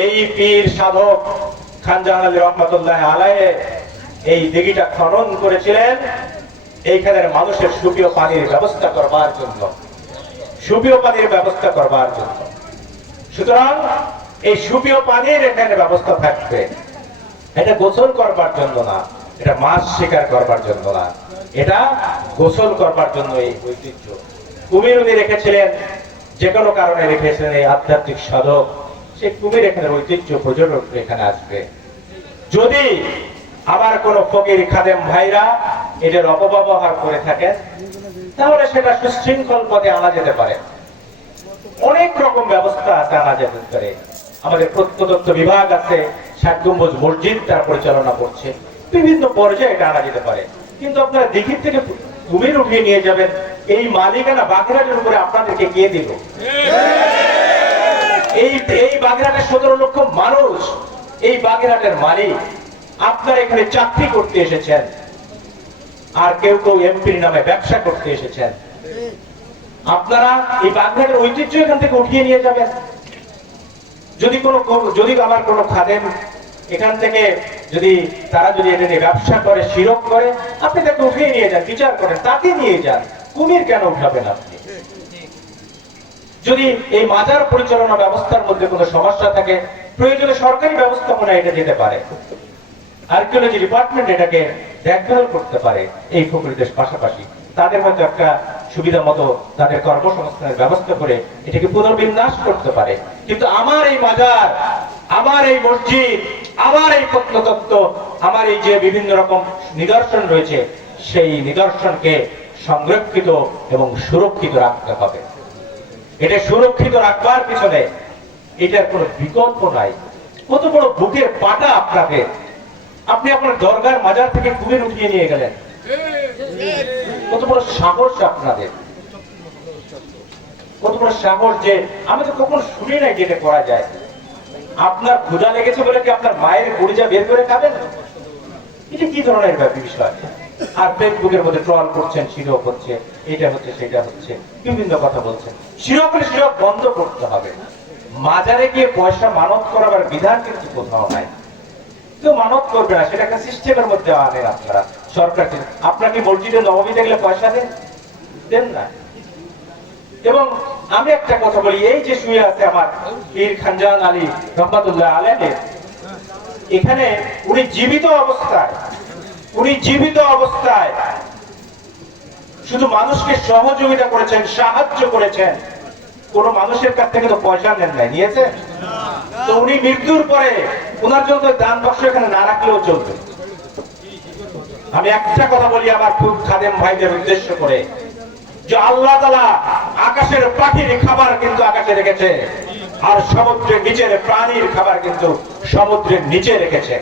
এই পীর সাধক খানজাহান আলী রহমতুল্লাহ আলাইহি এই দিঘিটা খনন করেছিলেন এইখানের মানুষের সুপেয় পানির ব্যবস্থা করবার জন্য, সুপেয় পানির ব্যবস্থা করবার জন্য। সুতরাং এই সুপেয় পানির এখানে ব্যবস্থা থাকবে, এটা গোসল করবার জন্য না, এটা মাছ শিকার করবার জন্য না, এটা গোসল করবার জন্য। এই ঐতিহ্য কুমির উনি রেখেছিলেন, যে কোনো কারণে রেখেছিলেন এই আধ্যাত্মিক সাধক, সেই কুমির এখানে ঐতিহ্য পর্যটক এখানে আসবে। যদি আবার কোন ফকির খাদেম ভাইরা এটার অপব্যবহার করে থাকেন, তাহলে সেটা সুশৃঙ্খল পথে আনা যেতে পারে। অনেক রকম ব্যবস্থা আছে আনা যেতে পারে। আমাদের প্রত্নতত্ত্ব বিভাগ আছে, ৬০ গম্বুজ মসজিদ তারা পরিচালনা করছে, বিভিন্ন পর্যায়ে এটা আনা যেতে পারে। কিন্তু আপনারা দিঘির থেকে কুমির উঠিয়ে নিয়ে যাবেন, এই মালিকানা বাগেরহাটের উপরে আপনাদেরকে কে দিল? এই বাগেরহাটের ১৭ লক্ষ মানুষ, এই বাগেরহাটের মালিক। আপনারা এখানে চাকরি করতে এসেছেন, আর কেউ কেউ এমপির নামে ব্যবসা করতে এসেছেন। আপনারা এই বাগেরহাটের ঐতিহ্য এখান থেকে উঠিয়ে নিয়ে যাবেন। যদি আমার কোনো খাদেম এখান থেকে তারা যদি এটা নিয়ে ব্যবসা করে, শিরক করে, আপনি তাকে উঠিয়ে নিয়ে যান, বিচার করেন, তাকে নিয়ে যান। কুমির কেন উঠাবেন আপনি? যদি এই মাজার পরিচালনা ব্যবস্থার মধ্যে কোনো সমস্যা থাকে, প্রয়োজনে সরকারি ব্যবস্থাপনা এটা যেতে পারে, আর্কিওলজি ডিপার্টমেন্ট এটাকে দেখভাল করতে পারে। এই ফকিরদের পাশাপাশি তাদের হয়তো একটা সুবিধা মতো তাদের কর্মসংস্থানের ব্যবস্থা করে এটাকে পুনর্বিন্যাস করতে পারে। কিন্তু আমার এই মাজার, আমার এই মসজিদ, আমার এই প্রত্নতত্ত্ব, আমার এই যে বিভিন্ন রকম নিদর্শন রয়েছে, সেই নিদর্শনকে সংরক্ষিত এবং সুরক্ষিত রাখতে হবে। এটা সুরক্ষিত রাখবার পিছনে এটার কোনো বিকল্প নাই। কত বড় বুকের পাটা আপনাদের! আপনি আপনার দরগার মাজার থেকে কুমির উঠিয়ে নিয়ে গেলেন, কত বড় সাহস আপনাদের! কত বড় সাহস যে আমি তো কখনো শুনি নাই যেটা করা যায়। আপনার ক্ষুধা লেগেছে বলে কি আপনার মায়ের পরিচা বের করে খাবেন? এটা কি ধরনের বিষয়? আর ফেসবুকের মধ্যে ট্রল করছেন, শিরক হচ্ছে, এটা হচ্ছে, সেটা হচ্ছে, বিভিন্ন কথা বলছেন। শিরক হলে শিরক বন্ধ করতে হবে। মাজারে গিয়ে পয়সা মানত করাবার বিধান কিন্তু কোথাও নাই। কেউ মানত করবে না, সেটা একটা সিস্টেমের মধ্যে আনেন আপনারা। সরকার আপনাকে মসজিদে নববীতে গেলে পয়সা দেন না। এবং আমি একটা কথা বলি, এই যে শুয়ে আছে আমার পীর খানজাহান আলী রহমতুল্লাহ আলাইহি, এখানে উনি জীবিত অবস্থায় শুধু মানুষকে সহযোগিতা করেছেন, সাহায্য করেছেন। কোন মানুষের কাছ থেকে তো পয়সা নেন নাই, নিয়েছেন? তো উনি মৃত্যুর পরে ওনার জন্য দান বাক্স এখানে না রাখলেও চলবে। আমি একটা কথা বলি আমার খুব খাদেম ভাইদের উদ্দেশ্য করে, যে আল্লাহ তাআলা আকাশের পাখির খাবার কিন্তু আকাশে রেখেছে, আর সমুদ্রের নিচের প্রাণীর খাবার কিন্তু সমুদ্রের নিচে রেখেছে।